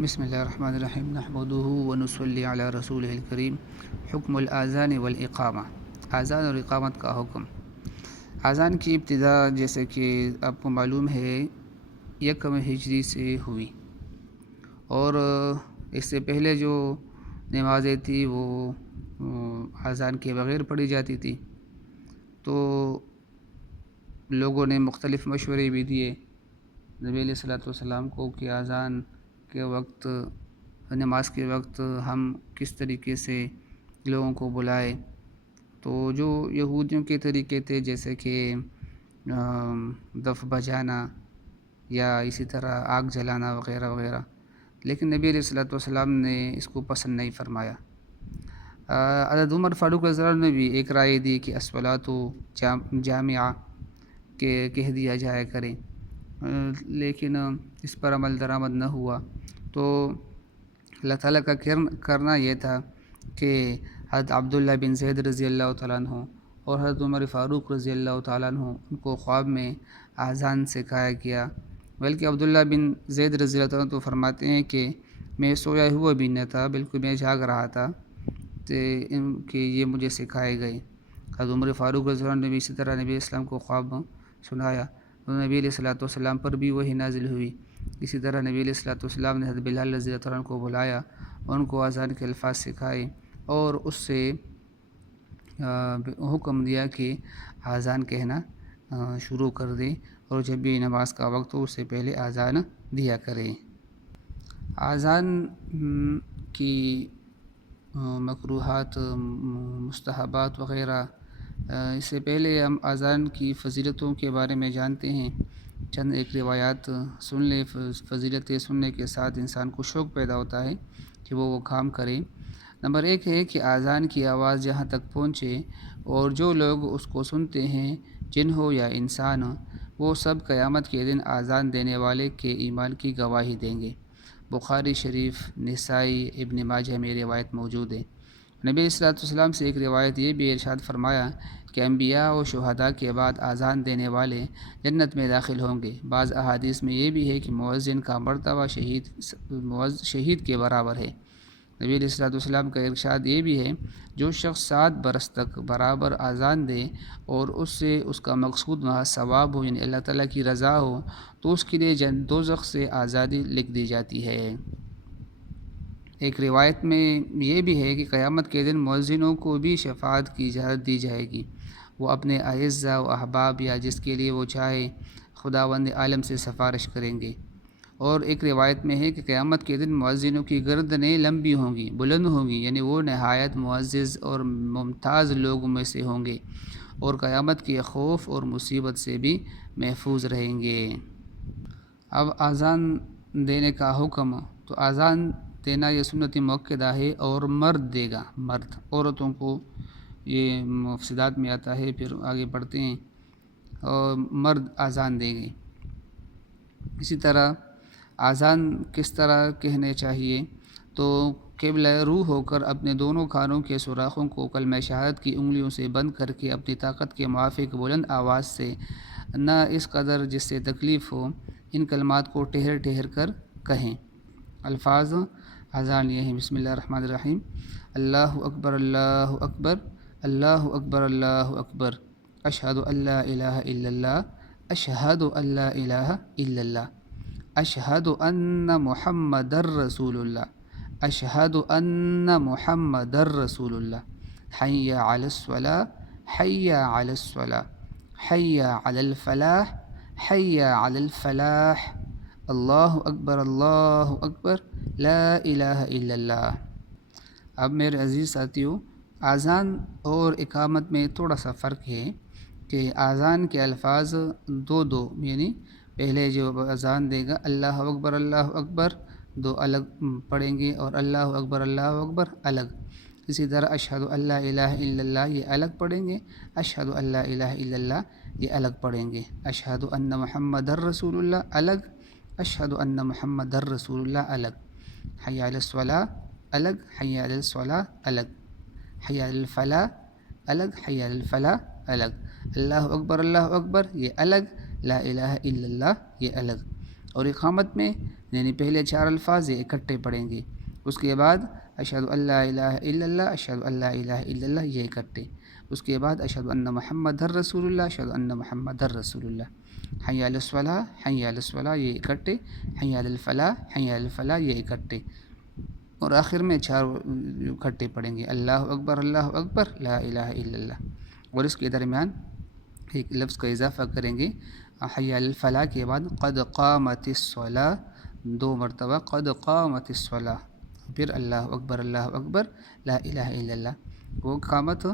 بسم اللہ الرحمن الرحیم نحمدہ ونصلی علی رسولہ الکریم۔ حکم الاذان والاقامہ، اذان اور اقامت کا حکم۔ اذان کی ابتدا جیسے کہ آپ کو معلوم ہے یکم ہجری سے ہوئی، اور اس سے پہلے جو نمازیں تھی وہ اذان کے بغیر پڑھی جاتی تھی، تو لوگوں نے مختلف مشورے بھی دیے نبی علیہ الصلوۃ والسلام کو کہ اذان کے وقت، نماز کے وقت ہم کس طریقے سے لوگوں کو بلائیں۔ تو جو یہودیوں کے طریقے تھے جیسے کہ دف بجانا یا اسی طرح آگ جلانا وغیرہ وغیرہ، لیکن نبی علیہ الصلوۃ والسلام نے اس کو پسند نہیں فرمایا۔ حضرت عمر فاروق رضی اللہ عنہ نے بھی ایک رائے دی کہ الصلاۃ جامعہ کہ کہہ دیا جائے کریں، لیکن اس پر عمل درآمد نہ ہوا۔ تو اللہ تعالیٰ کا کرنا یہ تھا کہ حضرت عبداللہ بن زید رضی اللہ تعالیٰ عنہ اور حضرت عمر فاروق رضی اللہ تعالیٰ عنہ ان کو خواب میں اذان سکھایا گیا، بلکہ عبداللہ بن زید رضی اللہ تعالیٰ عنہ تو فرماتے ہیں کہ میں سویا ہوا بھی نہ تھا، بالکل میں جاگ رہا تھا کہ یہ مجھے سکھائے گئے۔ حضرت عمر فاروق رضی اللہ عنہ نے بھی اسی طرح نبی اسلام کو خواب سنایا، تو نبی علیہ الصلوۃ والسلام پر بھی وہی نازل ہوئی۔ اسی طرح نبی علیہ الصلوۃ والسلام نے حضرت بلال رضی اللہ عنہ کو بلایا، ان کو اذان کے الفاظ سکھائے اور اس سے حکم دیا کہ اذان کہنا شروع کر دیں، اور جب بھی نماز کا وقت ہو اس سے پہلے اذان دیا کریں۔ اذان کی مکروہات، مستحبات وغیرہ، اس سے پہلے ہم اذان کی فضیلتوں کے بارے میں جانتے ہیں۔ چند ایک روایات سن لیں، فضیلتیں سننے کے ساتھ انسان کو شوق پیدا ہوتا ہے کہ وہ کام کرے۔ نمبر 1 ہے کہ اذان کی آواز جہاں تک پہنچے اور جو لوگ اس کو سنتے ہیں، جن ہو یا انسان، وہ سب قیامت کے دن اذان دینے والے کے ایمان کی گواہی دیں گے۔ بخاری شریف، نسائی، ابن ماجہ میں روایت موجود ہے۔ نبی صلی اللہ علیہ وسلم سے ایک روایت یہ بھی ارشاد فرمایا کہ انبیاء و شہداء کے بعد اذان دینے والے جنت میں داخل ہوں گے۔ بعض احادیث میں یہ بھی ہے کہ مؤذن کا مرتبہ شہید کے برابر ہے۔ نبی علیہ الصلوۃ والسلام کا ارشاد یہ بھی ہے، جو شخص 7 برس تک برابر اذان دے اور اس سے اس کا مقصود وہاں ثواب ہو، یعنی اللہ تعالیٰ کی رضا ہو، تو اس کے لیے دوزخ سے آزادی لکھ دی جاتی ہے۔ ایک روایت میں یہ بھی ہے کہ قیامت کے دن مؤذنوں کو بھی شفاعت کی اجازت دی جائے گی، وہ اپنے اعزاء و احباب یا جس کے لیے وہ چاہے خداوند عالم سے سفارش کریں گے۔ اور ایک روایت میں ہے کہ قیامت کے دن مؤذنوں کی گردنیں لمبی ہوں گی، بلند ہوں گی، یعنی وہ نہایت معزز اور ممتاز لوگوں میں سے ہوں گے، اور قیامت کے خوف اور مصیبت سے بھی محفوظ رہیں گے۔ اب اذان دینے کا حکم، تو اذان دینا یہ سنت مؤکدہ ہے، اور مرد دے گا، مرد، عورتوں کو یہ مفسدات میں آتا ہے۔ پھر آگے بڑھتے ہیں، اور مرد اذان دیں گے۔ اسی طرح اذان کس طرح کہنے چاہیے، تو قبلہ رو ہو کر اپنے دونوں کانوں کے سوراخوں کو کلمہ شہادت کی انگلیوں سے بند کر کے اپنی طاقت کے موافق بلند آواز سے، نہ اس قدر جس سے تکلیف ہو، ان کلمات کو ٹھہر ٹھہر کر کہیں۔ الفاظ اذان یہ ہیں: بسم اللہ الرحمن الرحیم، اللہ اکبر اللہ اکبر، اللہ اکبر اللہ اکبر، اشہد ان لا الہ الا اللہ، اشہد ان لا الہ الا اللہ، اشہد ان محمد رسول اللہ، اشہد ان محمد رسول اللہ، حی علی الصلاۃ، حی علی الصلاۃ، حی علی الفلاح، حی علی الفلاح، اللہ اکبر لا الہ الا اللہ۔ اب میرے عزیز ساتھیوں، اذان اور اقامت میں تھوڑا سا فرق ہے کہ اذان کے الفاظ دو، یعنی پہلے جو اذان دے گا اللہ اکبر، 2 الگ پڑھیں گے، اور اللہ اکبر الگ۔ اسی طرح اشہد ان لا الہ الا اللہ یہ الگ پڑھیں گے، اشہد ان لا الہ الا اللہ یہ الگ پڑھیں گے، اشہد ان محمد رسول اللہ الگ، اشہد ان محمد رسول اللہ الگ، حی علی الصلاۃ الگ، حی علی الصلاۃ الگ، حی علی الفلاح الگ، حی علی الفلاح الگ، اللہ اکبر یہ الگ، لا الہ الا اللہ یہ الگ۔ اور اقامت میں یعنی پہلے 4 الفاظ یہ اکٹھے پڑھیں گے، اس کے بعد اشہد ان لا الہ الا اللہ، اشہد ان لا الہ الا اللہ یہ اکٹھے، اس کے بعد اشہد ان محمد رسول اللہ، اشہد ان محمد رسول اللہ، حی علی الصلاۃ، حی علی الصلاۃ یہ اکٹھے، حی علی الفلاح، حی علی الفلاح یہ اکٹھے، اور آخر میں 4 اکٹھے پڑھیں گے، اللہ اکبر لا الہ الا اللہ، اور اس کے درمیان ایک لفظ کا اضافہ کریں گے، حی علی الفلاح کے بعد قد قامت الصلاۃ 2 مرتبہ، قد قامت الصلاۃ، پھر اللہ اکبر لا الہ الا اللہ، وہ قامت